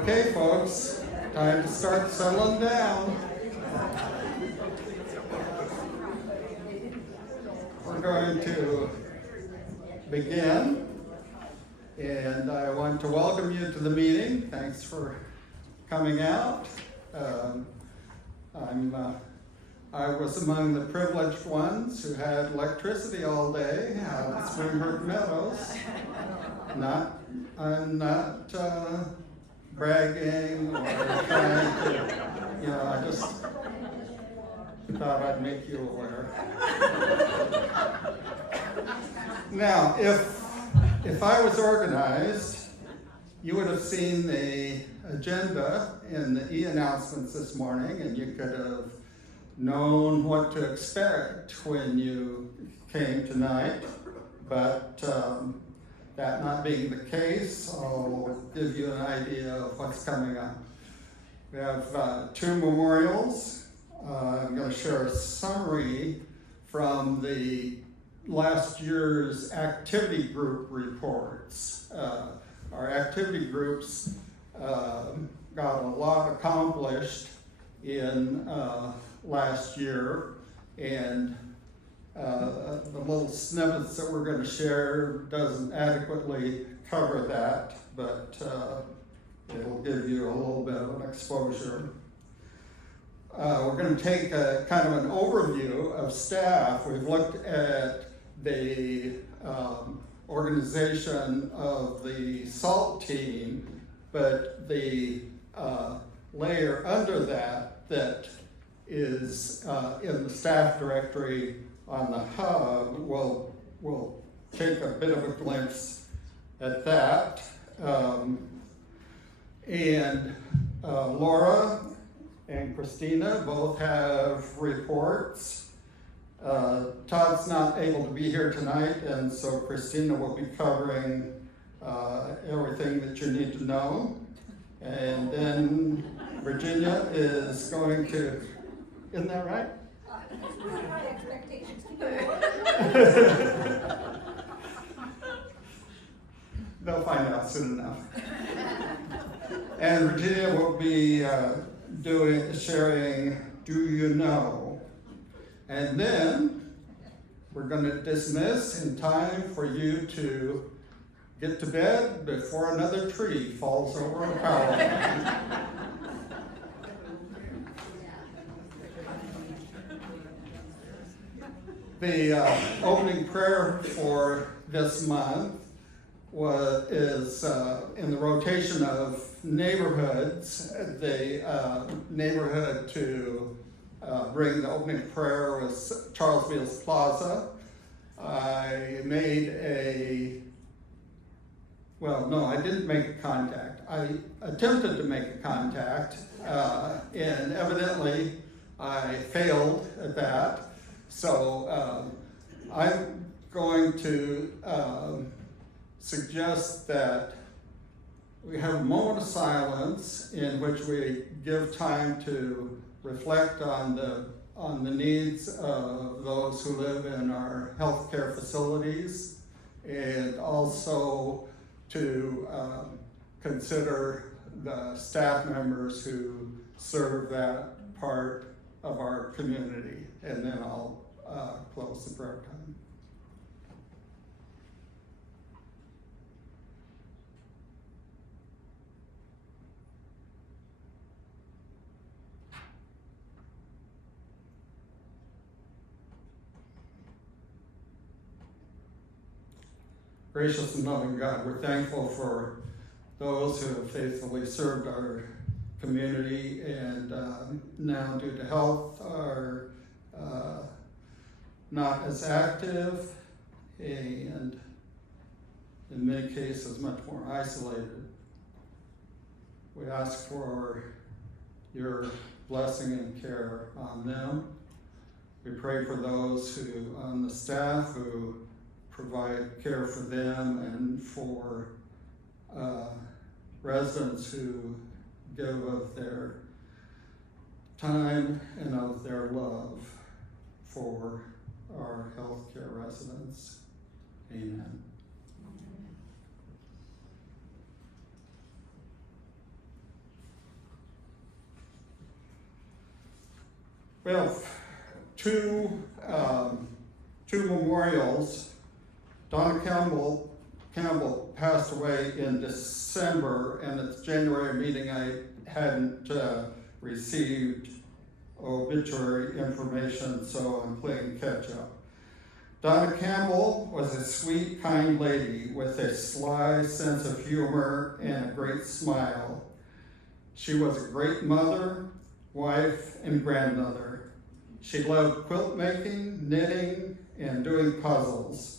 Okay, folks, time to start settling down. We're going to begin, and I want to welcome you to the meeting. Thanks for coming out. I was among the privileged ones who had electricity all day out at Springbrook Meadows. I'm not bragging or trying to, I just thought I'd make you aware. Now, if I was organized, you would have seen the agenda in the e-announcements this morning, and you could have known what to expect when you came tonight, but that not being the case, I'll give you an idea of what's coming up. We have two memorials. I'm going to share a summary from the last year's activity group reports. Our activity groups got a lot accomplished in last year, and the little snippets that we're going to share doesn't adequately cover that, but it'll give you a little bit of an exposure. We're going to take a kind of an overview of staff. We've looked at the organization of the SALT team, but the layer under that is in the staff directory on the hub. We'll take a bit of a glimpse at that. And Lora and Christina both have reports. Todd's not able to be here tonight, and so Christina will be covering everything that you need to know. And then Virginia is going to, isn't that right? High expectations. They'll find out soon enough. And Virginia will be sharing Do You Know? And then we're going to dismiss in time for you to get to bed before another tree falls over a power line. The opening prayer for this month is in the rotation of neighborhoods. The neighborhood to bring the opening prayer was Charles Beals Plaza. I made I didn't make a contact. I attempted to make a contact, and evidently I failed at that. So I'm going to suggest that we have a moment of silence in which we give time to reflect on the needs of those who live in our healthcare facilities, and also to consider the staff members who serve that part of our community. And then I'll close the prayer time. Gracious and loving God, we're thankful for those who have faithfully served our community and now due to health are not as active and in many cases much more isolated. We ask for your blessing and care on them. We pray for those who on the staff who provide care for them and for residents who give of their time and of their love for our healthcare residents. Amen. We have two memorials. Donna Campbell passed away in December, and at the January meeting I hadn't received obituary information, so I'm playing catch up. Donna Campbell was a sweet, kind lady with a sly sense of humor and a great smile. She was a great mother, wife, and grandmother. She loved quilt making, knitting, and doing puzzles.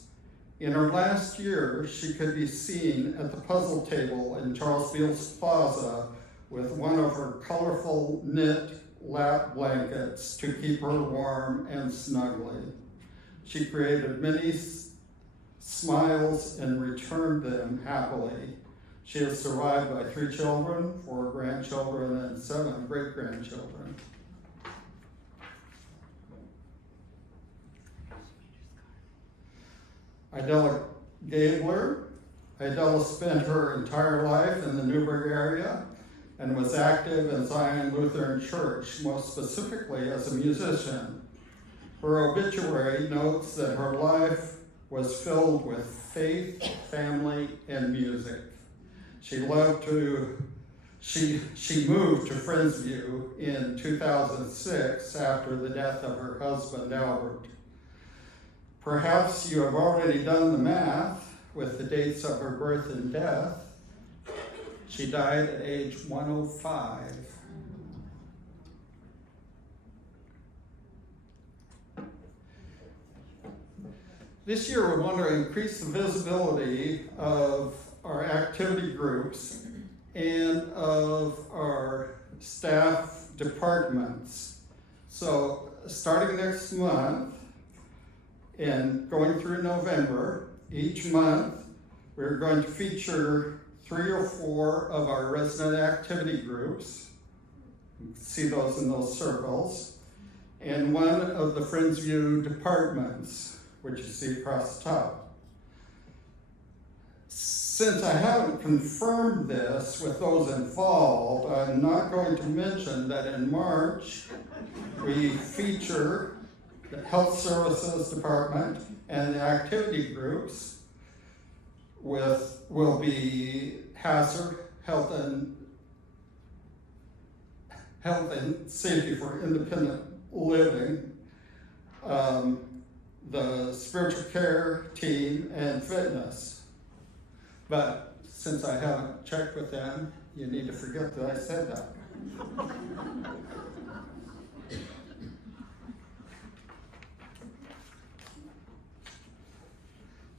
In her last year, she could be seen at the puzzle table in Charles Fields Plaza with one of her colorful knit lap blankets to keep her warm and snuggly. She created many smiles and returned them happily. She is survived by 3 children, 4 grandchildren, and 7 great-grandchildren. Idella Gabler. Idella spent her entire life in the Newburgh area and was active in Zion Lutheran Church, most specifically as a musician. Her obituary notes that her life was filled with faith, family, and music. She moved to Friendsview in 2006 after the death of her husband, Albert. Perhaps you have already done the math with the dates of her birth and death. She died at age 105. This year we want to increase the visibility of our activity groups and of our staff departments. So starting next month and going through November, each month we're going to feature 3 or 4 of our resident activity groups. You can see those in those circles. And 1 of the Friendsview departments, which you see across the top. Since I haven't confirmed this with those involved, I'm not going to mention that in March, we feature the Health Services Department and the activity groups will be HACCP, Health and Safety for Independent Living, the spiritual care team, and fitness. But since I haven't checked with them, you need to forget that I said that.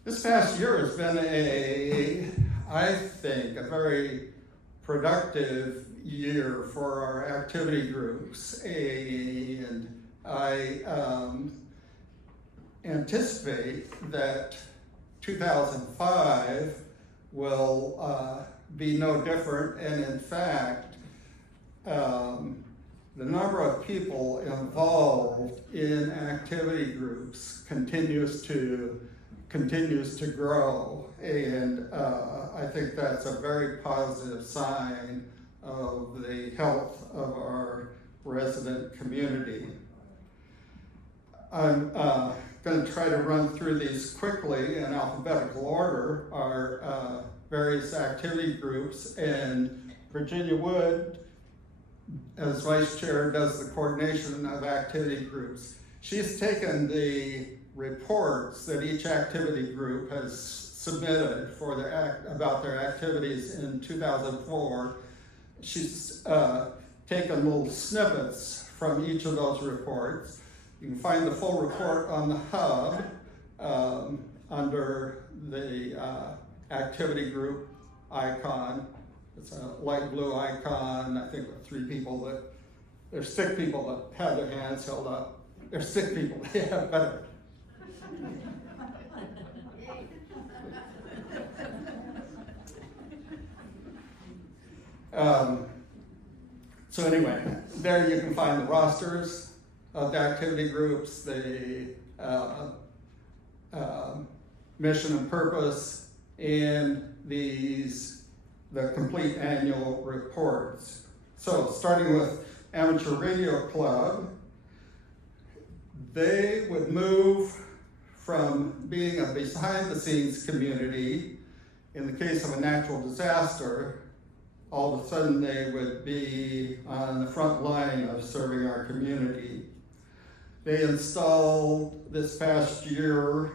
This past year has been I think, a very productive year for our activity groups, and I anticipate that 2005 will be no different, and in fact, the number of people involved in activity groups continues to grow, and I think that's a very positive sign of the health of our resident community. I'm going to try to run through these quickly in alphabetical order, our various activity groups, and Virginia Wood, as vice chair, does the coordination of activity groups. She's taken the reports that each activity group has submitted for about their activities in 2004. She's taken little snippets from each of those reports. You can find the full report on the hub under the activity group icon. It's a light blue icon, I think with 3 people there's 6 people that have their hands held up. There's 6 people, yeah, better. So anyway, there you can find the rosters of the activity groups, the mission and purpose, and the complete annual reports. So starting with Amateur Radio Club, they would move from being a behind-the-scenes community. In the case of a natural disaster, all of a sudden they would be on the front line of serving our community. They installed this past year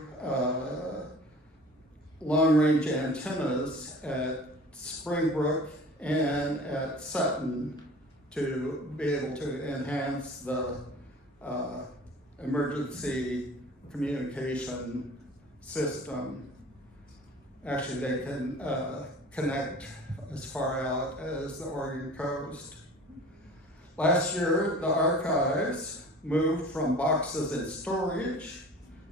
long-range antennas at Springbrook and at Sutton to be able to enhance the emergency communication system. Actually, they can connect as far out as the Oregon coast. Last year, the archives moved from boxes in storage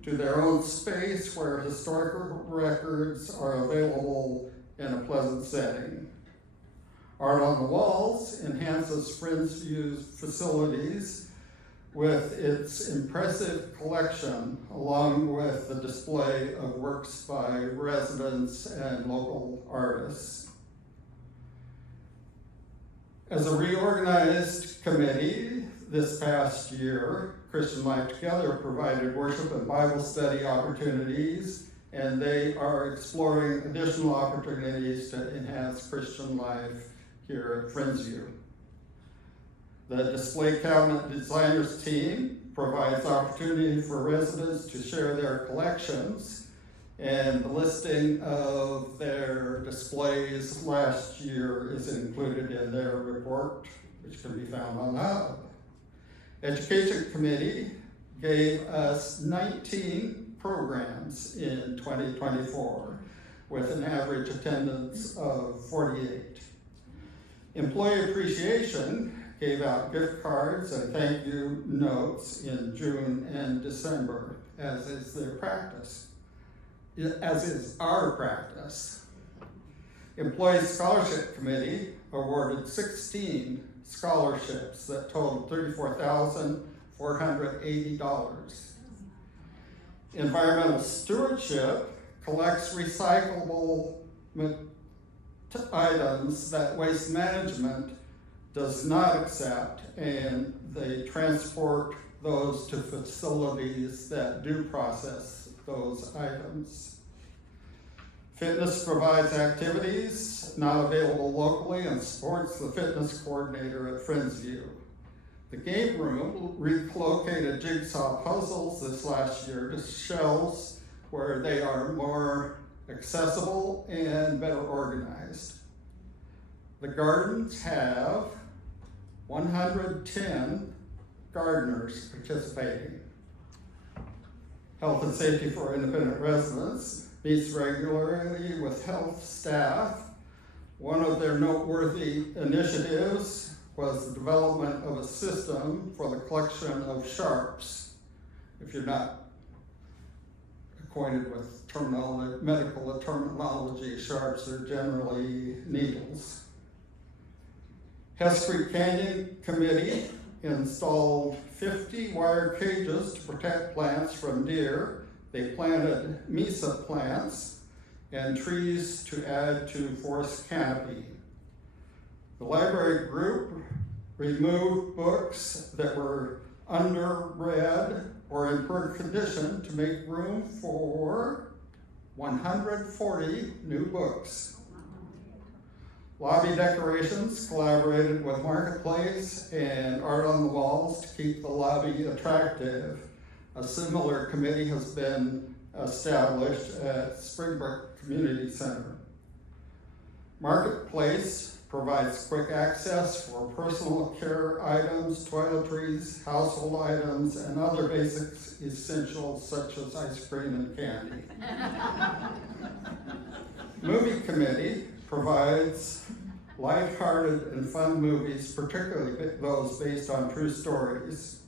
to their own space where historical records are available in a pleasant setting. Art on the Walls enhances Friends View's facilities with its impressive collection, along with the display of works by residents and local artists. As a reorganized committee this past year, Christian Life Together provided worship and Bible study opportunities, and they are exploring additional opportunities to enhance Christian life here at Friendsview. The display cabinet designers team provides opportunity for residents to share their collections, and the listing of their displays last year is included in their report, which can be found on the Hub. Education Committee gave us 19 programs in 2024 with an average attendance of 48. Employee Appreciation gave out gift cards and thank you notes in June and December, as is their practice, as is our practice. Employee Scholarship Committee awarded 16 scholarships that totaled $34,480. Environmental Stewardship collects recyclable items that Waste Management does not accept, and they transport those to facilities that do process those items. Fitness provides activities not available locally and supports the fitness coordinator at Friendsview. The game room relocated jigsaw puzzles this last year to shelves where they are more accessible and better organized. The gardens have 110 gardeners participating. Health and Safety for Independent Residents meets regularly with health staff. One of their noteworthy initiatives was the development of a system for the collection of sharps. If you're not acquainted with medical terminology, sharps are generally needles. Hess Creek Canyon Committee installed 50 wire cages to protect plants from deer. They planted mesa plants and trees to add to forest canopy. The library group removed books that were underread or in poor condition to make room for 140 new books. Lobby Decorations collaborated with Marketplace and Art on the Walls to keep the lobby attractive. A similar committee has been established at Springbrook Community Center. Marketplace provides quick access for personal care items, toiletries, household items, and other basic essentials such as ice cream and candy. Movie Committee provides lighthearted and fun movies, particularly those based on true stories.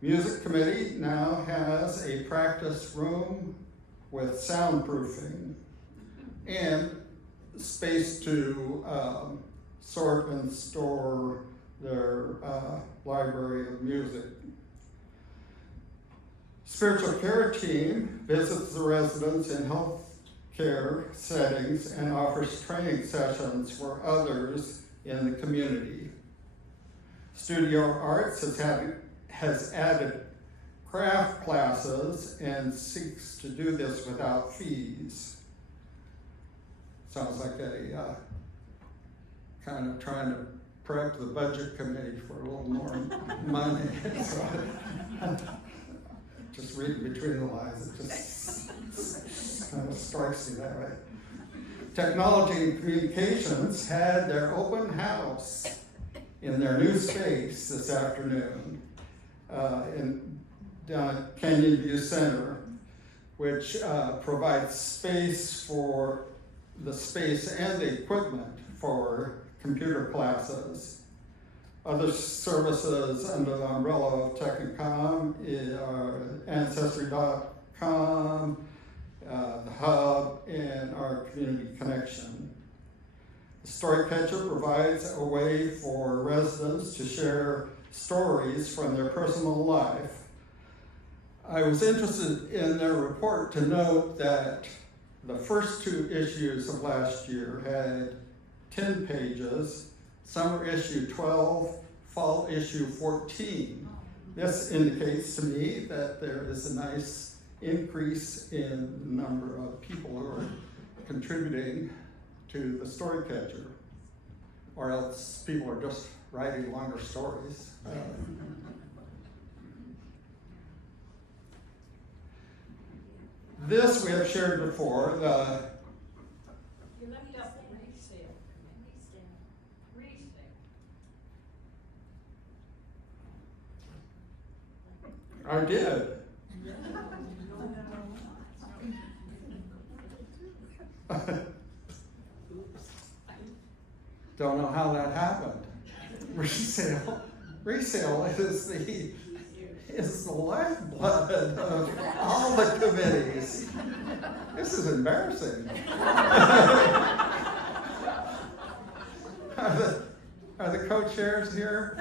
Music Committee now has a practice room with soundproofing and space to sort and store their library of music. Spiritual care team visits the residents in health care settings and offers training sessions for others in the community. Studio Arts has added craft classes and seeks to do this without fees. Sounds like a kind of trying to prep the budget committee for a little more money. So, just reading between the lines, it just kind of strikes me that way. Technology and Communications had their open house in their new space this afternoon down at Canyon View Center, which provides space for the space and the equipment for computer classes. Other services under the umbrella of Tech and Com are Ancestry.com, the Hub, and our Community Connection. The Story Catcher provides a way for residents to share stories from their personal life. I was interested in their report to note that the first 2 issues of last year had 10 pages, summer issue 12, fall issue 14. This indicates to me that there is a nice increase in the number of people who are contributing to the Story Catcher, or else people are just writing longer stories. This we have shared before. You left out resale. I did. Don't know how that happened. Resale is the lifeblood of all the committees. This is embarrassing. Are the co-chairs here?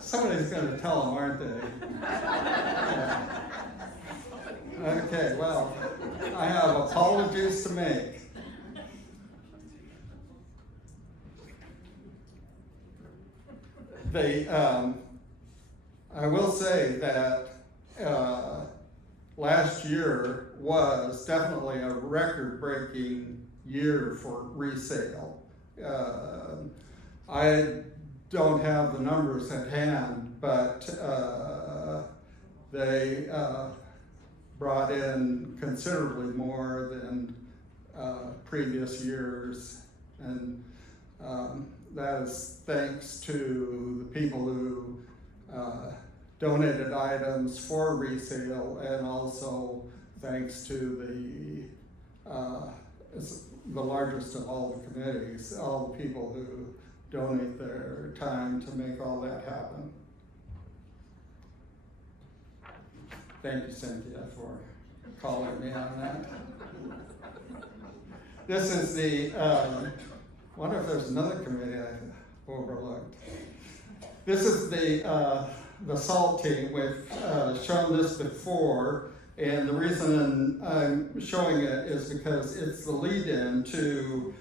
Somebody's going to tell them, aren't they? Yeah. Okay, well, I have apologies to make. I will say that last year was definitely a record-breaking year for resale. I don't have the numbers at hand, but they brought in considerably more than previous years, and that is thanks to the people who donated items for resale, and also thanks to the largest of all the committees, all the people who donate their time to make all that happen. Thank you, Cynthia, for calling me on that. This is the, wonder if there's another committee I overlooked. This is the SALT team. We've shown this before, and the reason I'm showing it is because it's the lead-in to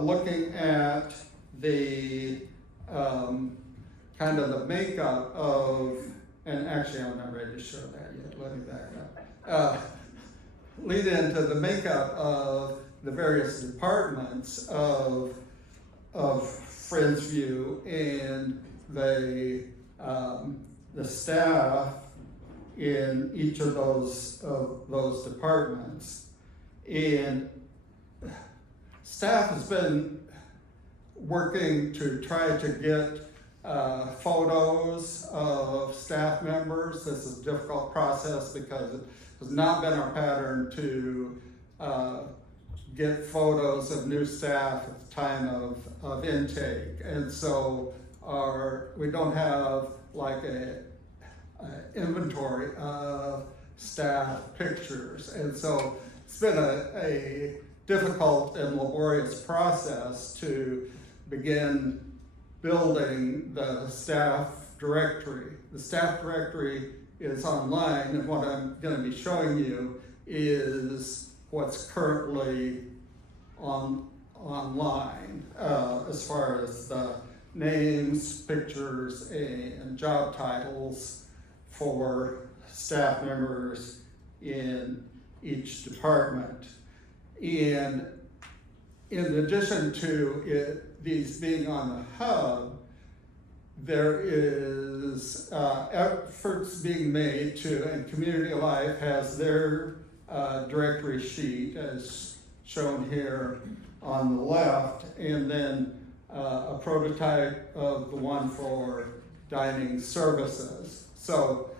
looking at the kind of the makeup of, and actually I'm not ready to show that yet, let me back up. Lead into the makeup of the various departments of Friendsview and the staff in each of those departments. And staff has been working to try to get photos of staff members. This is a difficult process because it has not been our pattern to get photos of new staff at the time of intake. And so we don't have like a inventory of staff pictures. And so it's been a difficult and laborious process to begin building the staff directory. The staff directory is online, and what I'm going to be showing you is what's currently online as far as the names, pictures, and job titles for staff members in each department. And in addition to these being on the hub, there is efforts being made to, and Community Life has their directory sheet as shown here on the left, and then a prototype of the one for dining services. So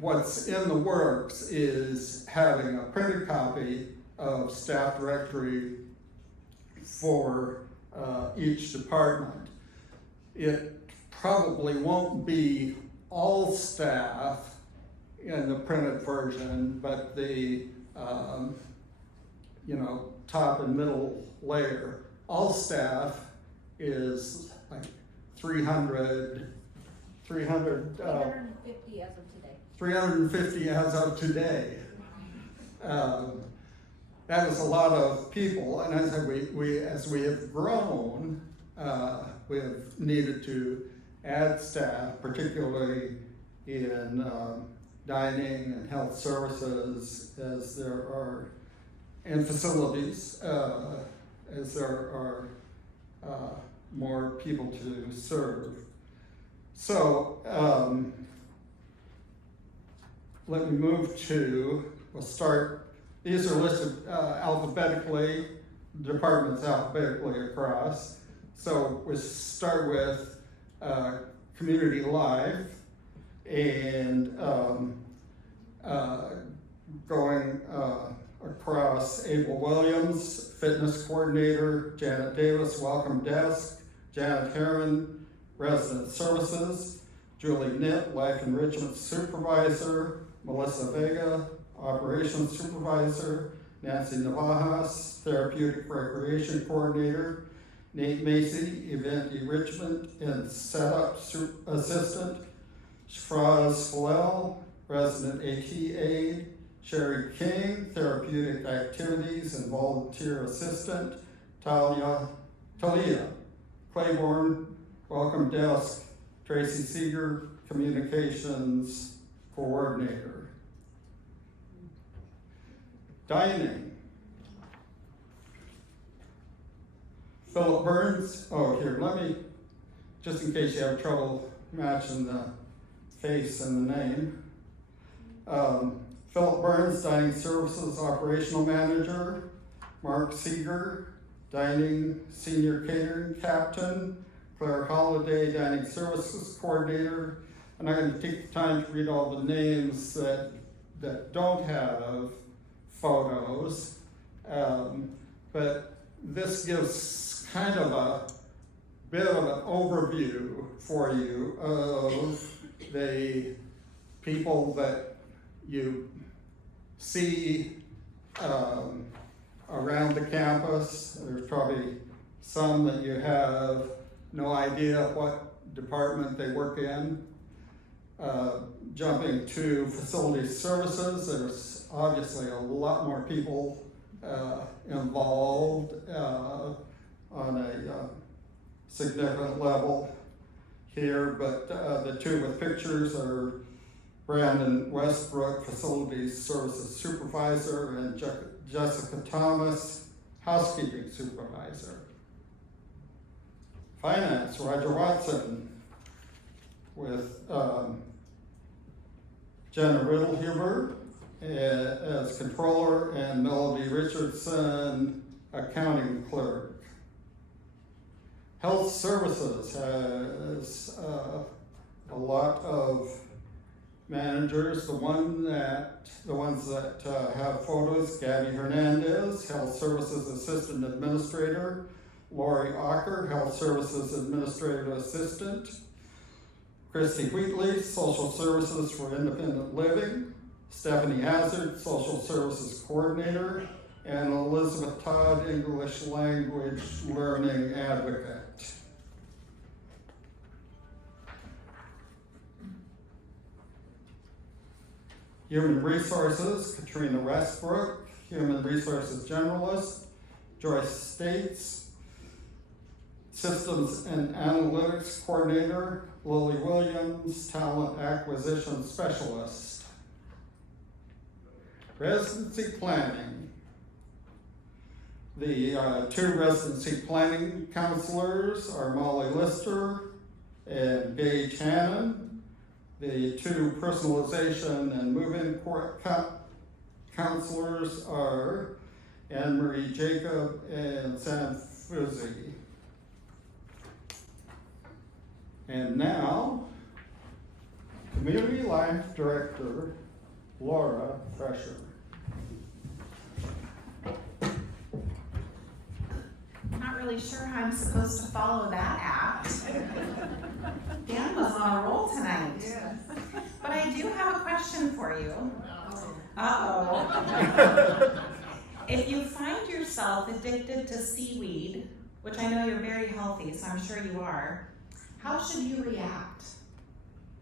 what's in the works is having a printed copy of staff directory for each department. It probably won't be all staff in the printed version, but the top and middle layer. All staff is like 300 350 as of today. 350 as of today. That is a lot of people, and as we have grown, we have needed to add staff, particularly in dining and health services, as there are, and facilities, as there are more people to serve. So let me move to, we'll start, these are listed alphabetically, departments alphabetically across. So we'll start with Community Life, and going across, Abel Williams, Fitness Coordinator, Janet Davis, Welcome Desk, Janet Herron, Resident Services, Julie Nitt, Life Enrichment Supervisor, Melissa Vega, Operations Supervisor, Nancy Navajas, Therapeutic Recreation Coordinator, Nate Macy, Event Enrichment and Setup Assistant, Shafraz Falel, Resident AT Aide, Sherry King, Therapeutic Activities and Volunteer Assistant, Talia Claiborne, Welcome Desk, Tracy Seeger, Communications Coordinator. Dining. Philip Burns, let me, just in case you have trouble matching the face and the name. Philip Burns, Dining Services Operational Manager. Mark Seeger, Dining Senior Catering Captain. Claire Holliday, Dining Services Coordinator. I'm not going to take the time to read all the names that don't have photos, but this gives kind of a bit of an overview for you of the people that you see around the campus. There's probably some that you have no idea what department they work in. Jumping to facility services, there's obviously a lot more people involved on a significant level here, but the two with pictures are Brandon Westbrook, Facilities Services Supervisor, and Jessica Thomas, Housekeeping Supervisor. Finance, Roger Watson, with Jenna Riddlehuber as Controller, and Melody Richardson, Accounting Clerk. Health Services has a lot of managers. The ones that have photos: Gabby Hernandez, Health Services Assistant Administrator; Lori Ocker, Health Services Administrative Assistant; Christy Wheatley, Social Services for Independent Living; Stephanie Hazard, Social Services Coordinator; and Elizabeth Todd, English Language Learning Advocate. Human Resources, Katrina Westbrook, Human Resources Generalist; Joyce States, Systems and Analytics Coordinator; Lily Williams, Talent Acquisition Specialist. Residency planning. The two residency planning counselors are Molly Lister and Gage Hannon. The two personalization and move-in counselors are Anne Marie Jacob and Sam Fuzzi. And now, Community Life Director Lora Froescher. Not really sure how I'm supposed to follow that act. Dan was on a roll tonight. Yes. But I do have a question for you. Uh-oh. If you find yourself addicted to seaweed, which I know you're very healthy, so I'm sure you are, how should you react?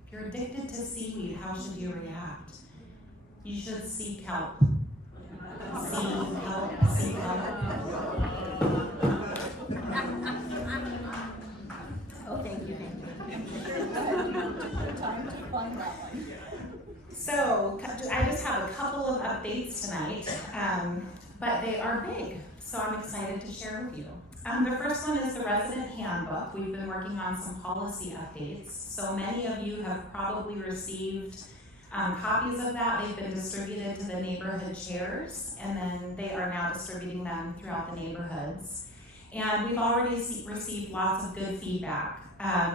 If you're addicted to seaweed, how should you react? You should seek help. Seek help, seek help. Oh, thank you. Time to find that one. So, I just have a couple of updates tonight, but they are big, so I'm excited to share with you. The first one is the resident handbook. We've been working on some policy updates. So many of you have probably received copies of that. They've been distributed to the neighborhood chairs, and then they are now distributing them throughout the neighborhoods. And we've already received lots of good feedback,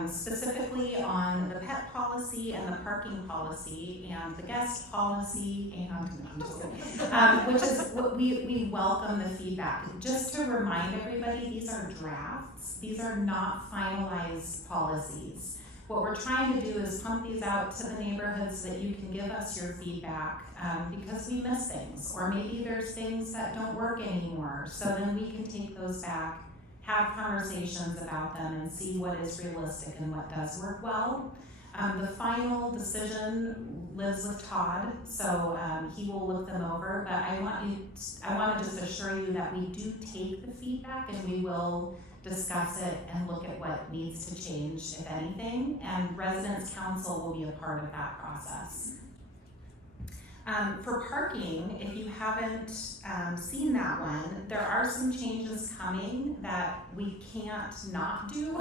specifically on the pet policy and the parking policy and the guest policy and, which is what we welcome the feedback. Just to remind everybody, these are drafts. These are not finalized policies. What we're trying to do is pump these out to the neighborhoods so that you can give us your feedback, because we miss things, or maybe there's things that don't work anymore. So then we can take those back, have conversations about them, and see what is realistic and what does work well. The final decision lives with Todd, so he will look them over. But I want to just assure you that we do take the feedback and we will discuss it and look at what needs to change, if anything. And Residents Council will be a part of that process. For parking, if you haven't seen that one, there are some changes coming that we can't not do.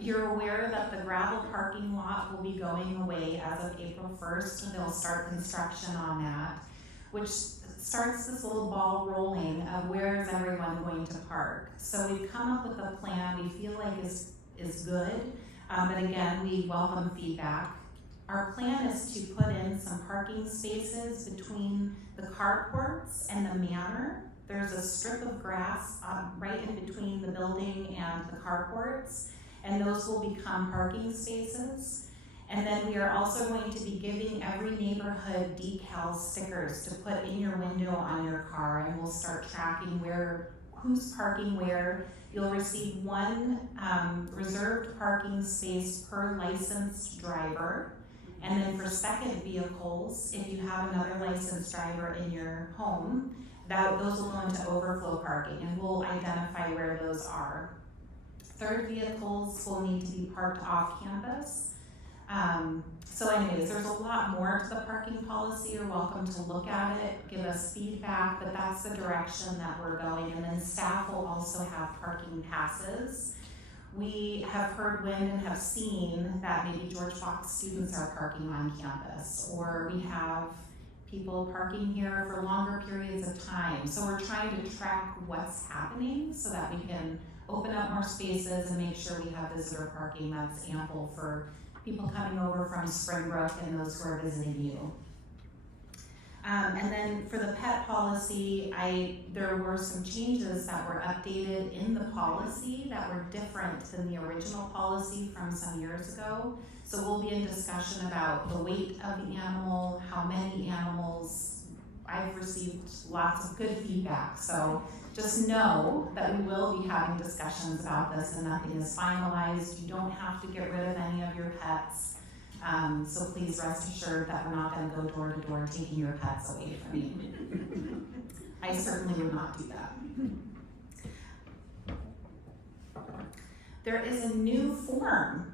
You're aware that the gravel parking lot will be going away as of April 1st, and they'll start construction on that, which starts this little ball rolling of where is everyone going to park. So we've come up with a plan we feel like is good, but again, we welcome feedback. Our plan is to put in some parking spaces between the carports and the manor. There's a strip of grass right in between the building and the carports, and those will become parking spaces. And then we are also going to be giving every neighborhood decal stickers to put in your window on your car, and we'll start tracking who's parking where. You'll receive one reserved parking space per licensed driver. And then for second vehicles, if you have another licensed driver in your home, those will go into overflow parking, and we'll identify where those are. Third vehicles will need to be parked off campus. So anyways, there's a lot more to the parking policy. You're welcome to look at it, give us feedback, but that's the direction that we're going. And then staff will also have parking passes. We have heard wind and have seen that maybe George Fox students are parking on campus, or we have people parking here for longer periods of time. So we're trying to track what's happening so that we can open up more spaces and make sure we have visitor parking that's ample for people coming over from Springbrook and those who are visiting you. And then for the pet policy, there were some changes that were updated in the policy that were different than the original policy from some years ago. So we'll be in discussion about the weight of the animal, how many animals. I've received lots of good feedback, so just know that we will be having discussions about this, and nothing is finalized. You don't have to get rid of any of your pets. So please rest assured that we're not going to go door to door taking your pets away from you. I certainly would not do that. There is a new form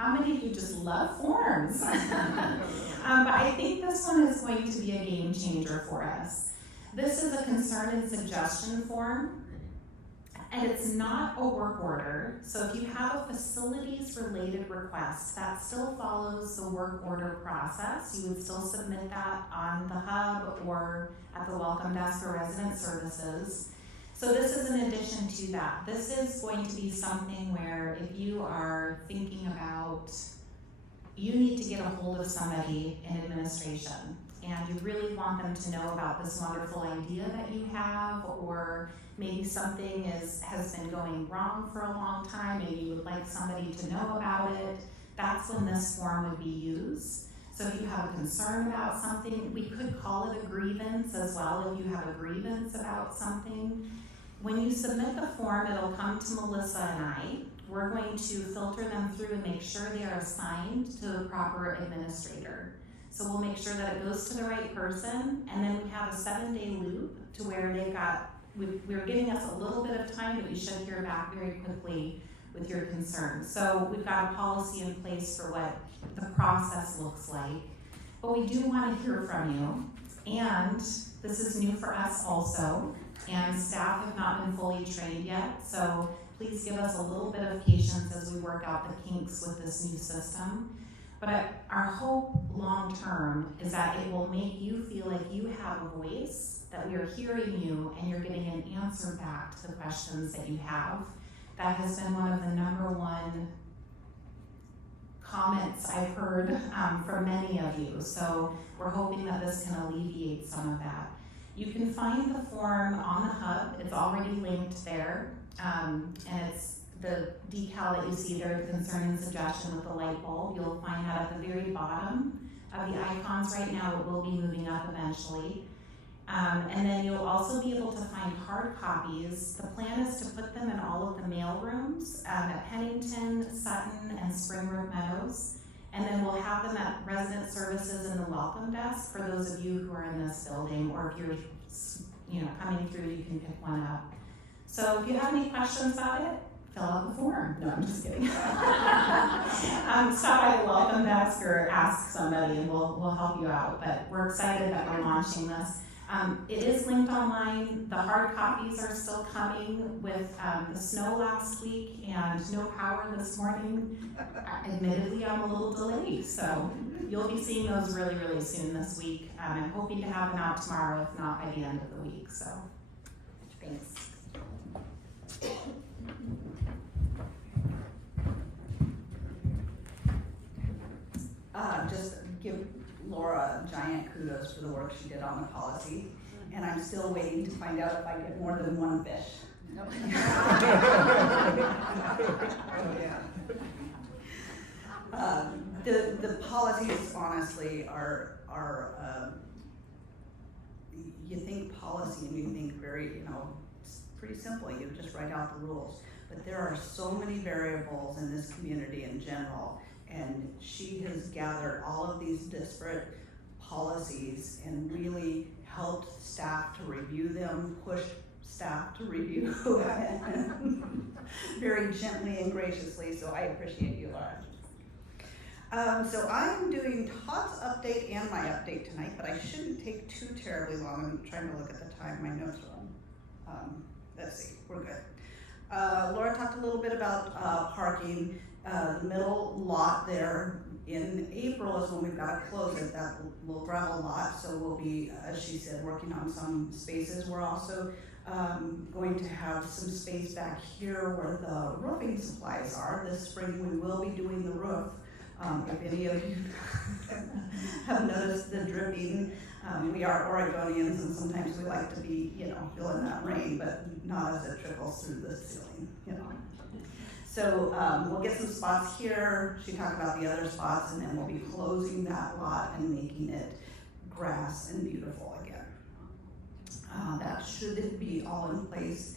How many of you just love forms? But I think this one is going to be a game changer for us. This is a concern and suggestion form, and it's not a work order. So if you have a facilities related request, that still follows the work order process. You would still submit that on the hub or at the welcome desk or resident services. So this is in addition to that. This is going to be something where if you are thinking about, you need to get a hold of somebody in administration and you really want them to know about this wonderful idea that you have, or maybe something has been going wrong for a long time, maybe you would like somebody to know about it, that's when this form would be used. So if you have a concern about something, we could call it a grievance as well, if you have a grievance about something. When you submit the form, it'll come to Melissa and I. We're going to filter them through and make sure they are assigned to the proper administrator. So we'll make sure that it goes to the right person, and then we have a 7-day loop to where we're giving us a little bit of time, but we should hear back very quickly with your concerns. So we've got a policy in place for what the process looks like, but we do want to hear from you, and this is new for us also, and staff have not been fully trained yet, so please give us a little bit of patience as we work out the kinks with this new system. But our hope long term is that it will make you feel like you have a voice, that we are hearing you and you're getting an answer back to the questions that you have. That has been one of the #1 comments I've heard from many of you. So we're hoping that this can alleviate some of that. You can find the form on the hub. It's already linked there. And it's the decal that you see there, the concern and suggestion with the light bulb. You'll find that at the very bottom of the icons right now. It will be moving up eventually. And then you'll also be able to find hard copies. The plan is to put them in all of the mail rooms at Pennington, Sutton, and Springbrook Meadows. And then we'll have them at resident services in the welcome desk for those of you who are in this building, or if you're coming through, you can pick one up. So if you have any questions about it, fill out the form. No, I'm just kidding. Stop by the welcome desk or ask somebody and we'll help you out. But we're excited that we're launching this. It is linked online. The hard copies are still coming with the snow last week and no power this morning. Admittedly, I'm a little delayed, so you'll be seeing those really, really soon this week. I'm hoping to have them out tomorrow, if not by the end of the week. So, thanks. Just give Lora giant kudos for the work she did on the policy, and I'm still waiting to find out if I get more than one fish. No. The policies honestly are you think policy and you think very, it's pretty simple, you just write out the rules. But there are so many variables in this community in general, and she has gathered all of these disparate policies and really helped staff to review them, pushed staff to review very gently and graciously, so I appreciate you, Laura. So I'm doing Todd's update and my update tonight, but I shouldn't take too terribly long. I'm trying to look at the time, my notes are on. Let's see, we're good. Laura talked a little bit about parking. The middle lot there in April is when we've got to close it, that little gravel lot. So we'll be, as she said, working on some spaces. We're also going to have some space back here where the roofing supplies are. This spring we will be doing the roof. If any of you have noticed the dripping, we are Oregonians and sometimes we like to be, feeling that rain, but not as it trickles through the ceiling, So we'll get some spots here. She talked about the other spots, and then we'll be closing that lot and making it grass and beautiful again. That should be all in place.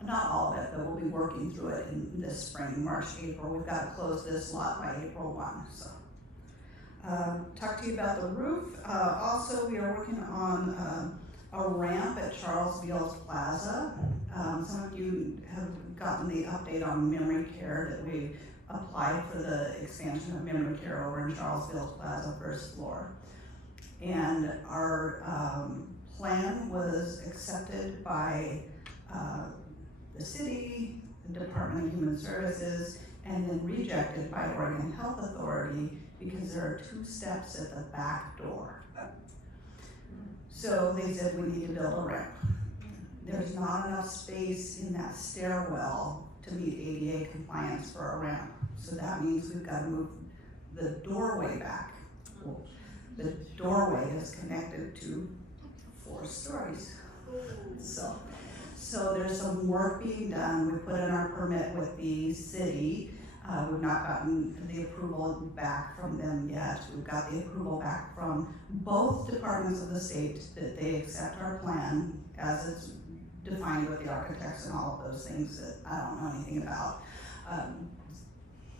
Not all of it, but we'll be working through it in this spring, March, April. We've got to close this lot by April 1. So, talk to you about the roof. Also, we are working on a ramp at Charles Beals Plaza. Some of you have gotten the update on memory care that we applied for the expansion of memory care over in Charlesville Plaza first floor. And our plan was accepted by the city, the Department of Human Services, and then rejected by Oregon Health Authority because there are 2 steps at the back door. So they said we need to build a ramp. There's not enough space in that stairwell to meet ADA compliance for a ramp. So that means we've got to move the doorway back. Well, the doorway is connected to 4 stories. So there's some work being done. We put in our permit with the city. We've not gotten the approval back from them yet. We've got the approval back from both departments of the state that they accept our plan as it's defined with the architects and all of those things that I don't know anything about.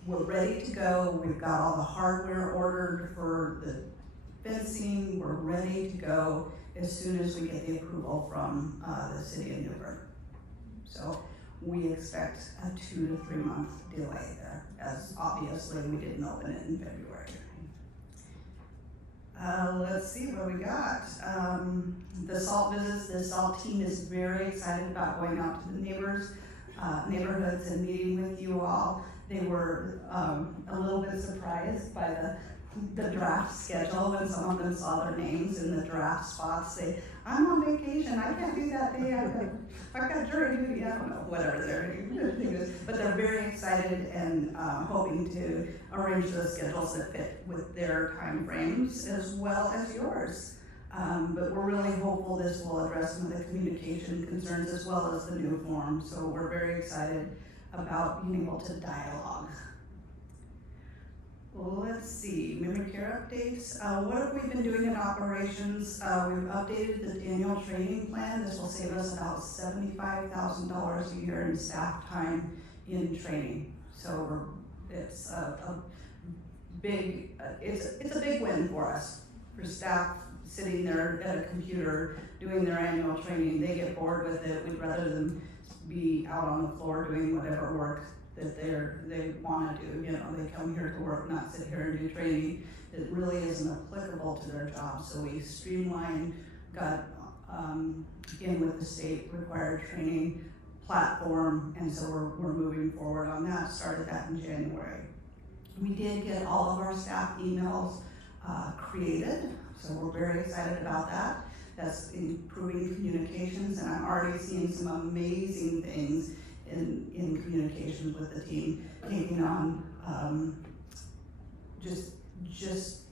We're ready to go. We've got all the hardware ordered for the fencing. We're ready to go as soon as we get the approval from the city of New Bern. So we expect a 2 to 3 month delay there, as obviously we didn't open it in February. Let's see what we got. The SALT visits, the SALT team is very excited about going out to the neighborhoods and meeting with you all. They were a little bit surprised by the draft schedule when some of them saw their names in the draft spots. Say, I'm on vacation, I can't do that day, I've got jury duty, I don't know, whatever their thing is. But they're very excited and hoping to arrange those schedules that fit with their time frames as well as yours. But we're really hopeful this will address some of the communication concerns as well as the new form. So we're very excited about being able to dialogue. Let's see, memory care updates. What have we been doing in operations? We've updated the annual training plan. This will save us about $75,000 a year in staff time in training. So it's a big, it's a big win for us. For staff sitting there at a computer doing their annual training, they get bored with it. We'd rather them be out on the floor doing whatever work that they want to do. You know, they come here to work, not sit here and do training that really isn't applicable to their job. So we streamlined, got in with the state required training platform, and so we're moving forward on that. Started that in January. We did get all of our staff emails created, so we're very excited about that. That's improving communications, and I'm already seeing some amazing things in communications with the team, taking on just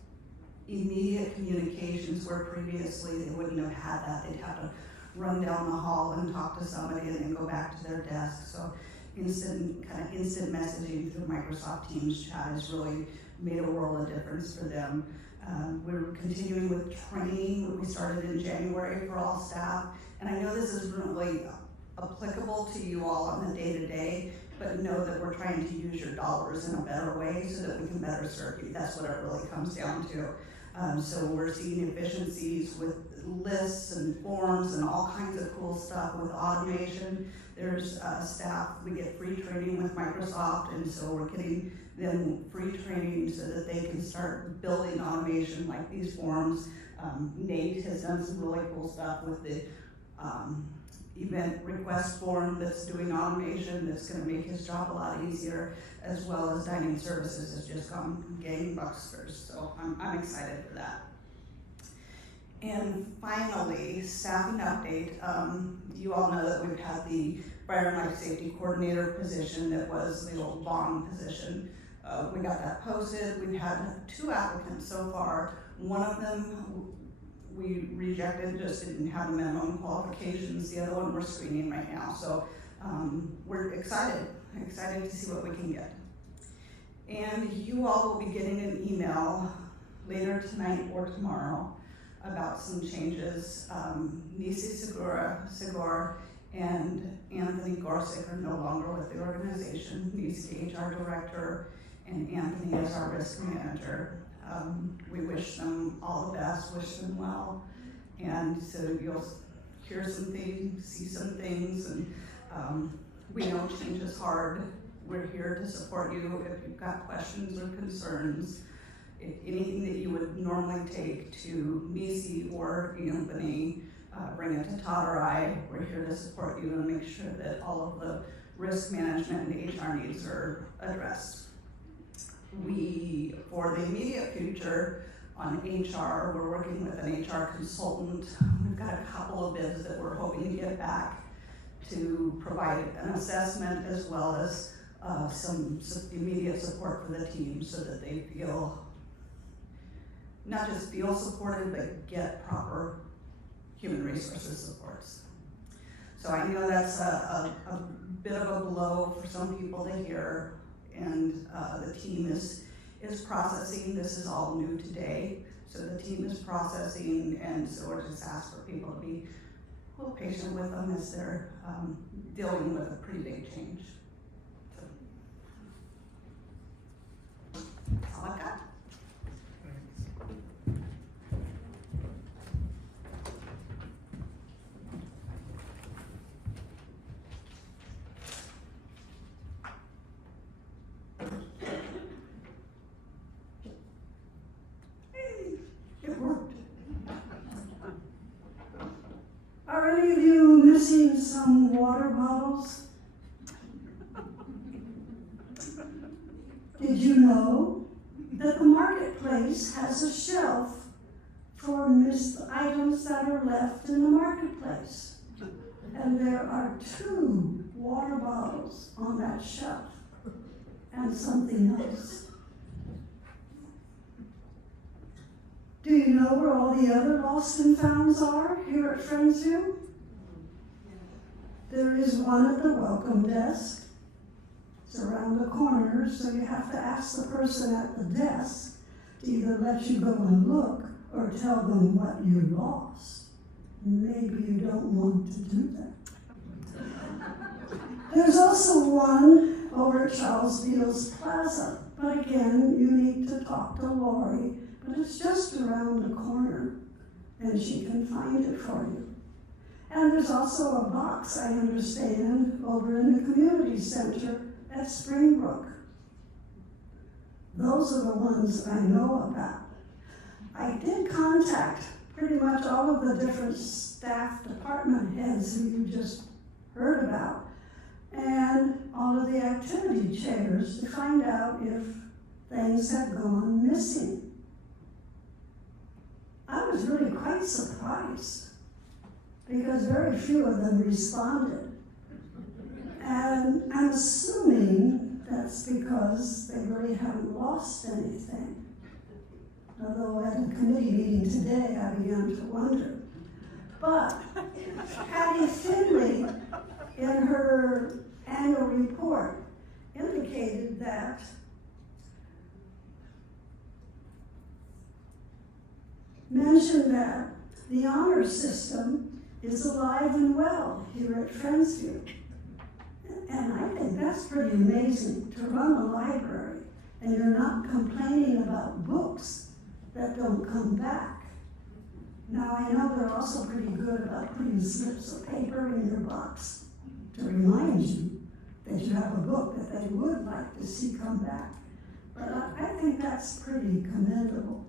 immediate communications where previously they wouldn't have had that. They'd have to run down the hall and talk to somebody and then go back to their desk. So instant messaging through Microsoft Teams chat has really made a world of difference for them. We're continuing with training that we started in January for all staff, and I know this is really applicable to you all on the day-to-day, but know that we're trying to use your dollars in a better way so that we can better serve you. That's what it really comes down to. So we're seeing efficiencies with lists and forms and all kinds of cool stuff with automation. There's staff, we get free training with Microsoft, and so we're getting them free training so that they can start building automation like these forms. Nate has done some really cool stuff with the event request form that's doing automation that's going to make his job a lot easier, as well as dining services has just gone gangbusters. So I'm excited for that. And finally, staffing update. You all know that we've had the fire and life safety coordinator position that was the old bond position. We got that posted. We've had 2 applicants so far. One of them we rejected, just didn't have the minimum qualifications. The other one we're screening right now. So we're excited to see what we can get. And you all will be getting an email later tonight or tomorrow about some changes. Nisi Segura and Anthony Gorsick are no longer with the organization. Nisi, HR director, and Anthony is our risk manager. We wish them all the best, wish them well. And so you'll hear some things, see some things, and we know change is hard we're here to support you if you've got questions or concerns. If anything that you would normally take to Nisi or B'nai, bring it to Todd or I. We're here to support you and make sure that all of the risk management and HR needs are addressed. For the immediate future on HR, we're working with an HR consultant. We've got a couple of bids that we're hoping to get back to provide an assessment as well as some immediate support for the team so that they not just feel supported, but get proper human resources supports. So I know that's a bit of a blow for some people to hear, and the team is processing. This is all new today, so the team is processing, and so we're just asked for people to be a little patient with them as they're dealing with a pretty big change. So that's all I've got. It worked. Are any of you missing some water bottles? Did you know that the marketplace has a shelf for missed items that are left in the marketplace? And there are 2 water bottles on that shelf and something else. Do you know where all the other lost and founds are here at Friendsview? There is one at the welcome desk. It's around the corner, so you have to ask the person at the desk to either let you go and look or tell them what you lost. Maybe you don't want to do that. There's also one over at Charles Beals Plaza, but again, you need to talk to Lori. But it's just around the corner, and she can find it for you. And there's also a box, I understand, over in the community center at Springbrook. Those are the ones I know about. I did contact pretty much all of the different staff department heads who you just heard about, and all of the activity chairs to find out if things had gone missing. I was really quite surprised because very few of them responded. And I'm assuming that's because they really haven't lost anything. Although at a committee meeting today, I began to wonder. But Patty Finley, in her annual report, indicated that mentioned that the honor system is alive and well here at Friendsview. And I think that's pretty amazing to run a library and you're not complaining about books that don't come back. Now I know they're also pretty good about putting slips of paper in your box to remind you that you have a book that they would like to see come back. But I think that's pretty commendable.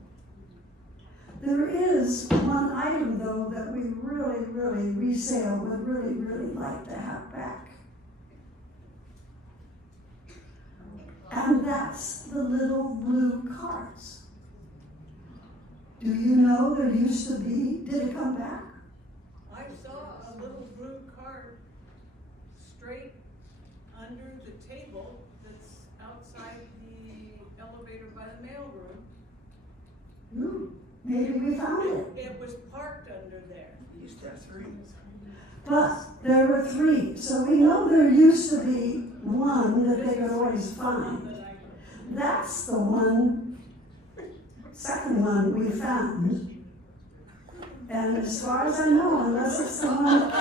There is one item, though, that we really resale would really like to have back. And that's the little blue cards. Do you know there used to be, did it come back? I saw a little blue card straight under the table that's outside the elevator by the mailroom. Ooh, maybe we found it. It was parked under there. We used to have 3. But there were 3, so we know there used to be one that they could always find. That's the one, second one we found. And as far as I know, unless it's the one.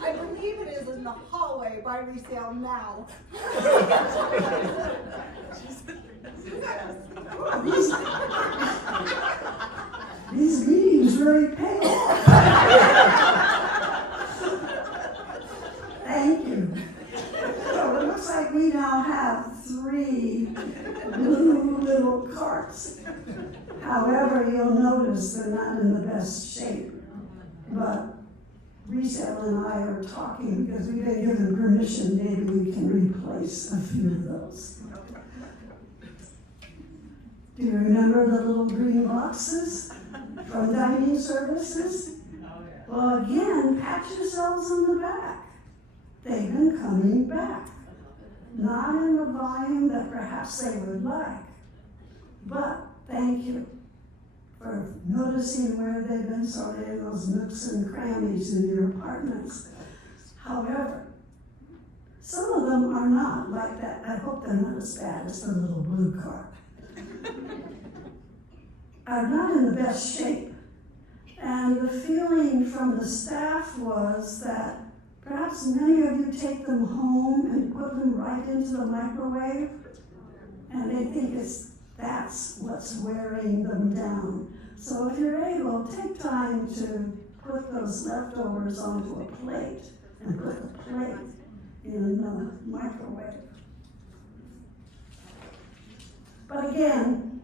I believe it is in the hallway by resale now. These meetings very pale. Thank you. So it looks like we now have 3 blue little carts. However, you'll notice they're not in the best shape. But Resale and I are talking because we've been given permission, maybe we can replace a few of those. Do you remember the little green boxes from dining services? Well, again, pat yourselves on the back. They've been coming back. Not in the volume that perhaps they would like, but thank you for noticing where they've been sorted in those nooks and crannies in your apartments. However, some of them are not like that. I hope they're not as bad as the little blue cart. Are not in the best shape. And the feeling from the staff was that perhaps many of you take them home and put them right into the microwave, and they think that's what's wearing them down. So if you're able, take time to put those leftovers onto a plate and put the plate in the microwave. But again,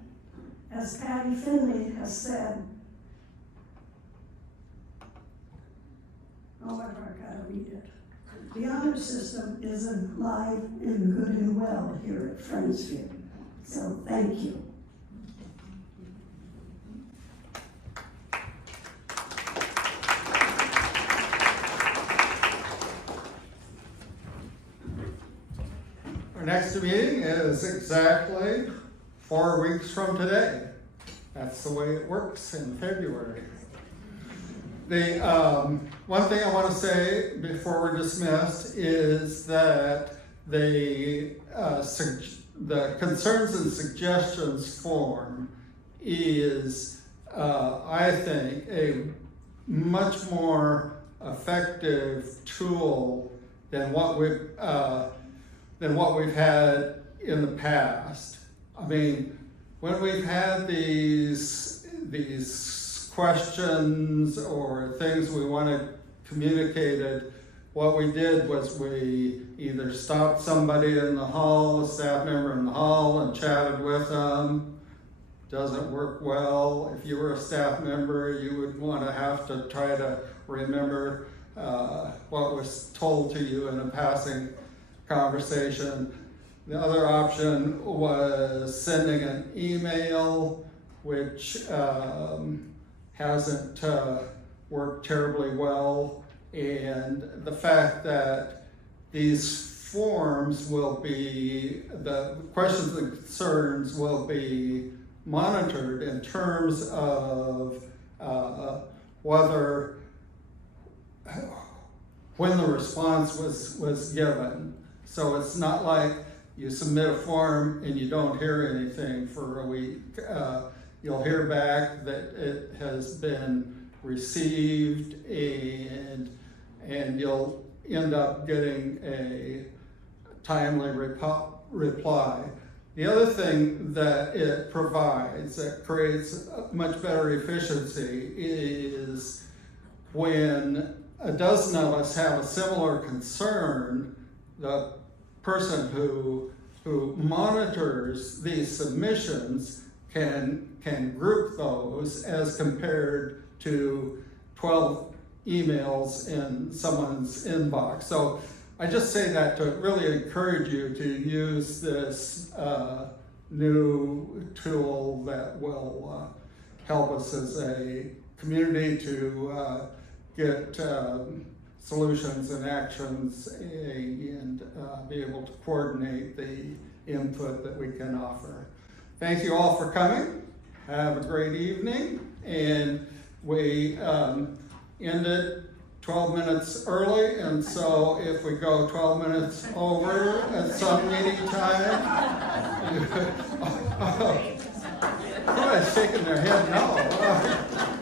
as Patty Finley has said, however, I gotta read it. The honor system is alive and good and well here at Friendsview. So thank you. Our next meeting is exactly 4 weeks from today. That's the way it works in February. The one thing I want to say before we're dismissed is that the concerns and suggestions form is, I think, a much more effective tool than what we've had in the past. I mean, when we've had these questions or things we wanted communicated, what we did was we either stopped somebody in the hall, a staff member in the hall, and chatted with them. Doesn't work well. If you were a staff member, you would want to have to try to remember what was told to you in a passing conversation. The other option was sending an email, which hasn't worked terribly well. And the fact that these forms will be, the questions and concerns will be monitored in terms of whether, when the response was given. So it's not like you submit a form and you don't hear anything for a week. You'll hear back that it has been received, and you'll end up getting a timely reply. The other thing that it provides that creates much better efficiency is when a dozen of us have a similar concern, the person who monitors these submissions can group those as compared to 12 emails in someone's inbox. So I just say that to really encourage you to use this new tool that will help us as a community to get solutions and actions and be able to coordinate the input that we can offer. Thank you all for coming. Have a great evening. And we ended 12 minutes early, and so if we go 12 minutes over at some meeting time, somebody's shaking their head no.